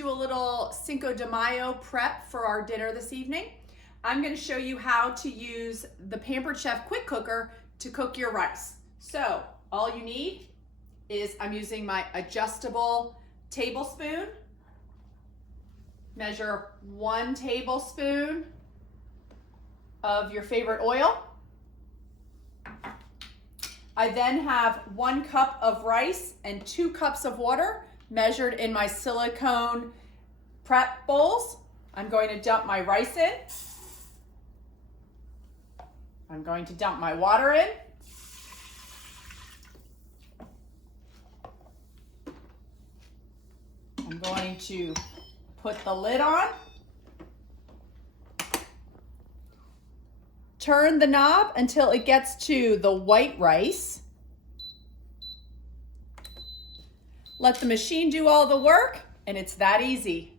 do a little Cinco de Mayo prep for our dinner this evening. I'm going to show you how to use the Pampered Chef quick cooker to cook your rice. So all you need is, I'm using my adjustable tablespoon. Measure 1 tablespoon of your favorite oil. I then have 1 cup of rice and 2 cups of water measured in my silicone prep bowls. I'm going to dump my rice in. I'm going to dump my water in. I'm going to put the lid on. Turn the knob until it gets to the white rice. Let the machine do all the work, and it's that easy.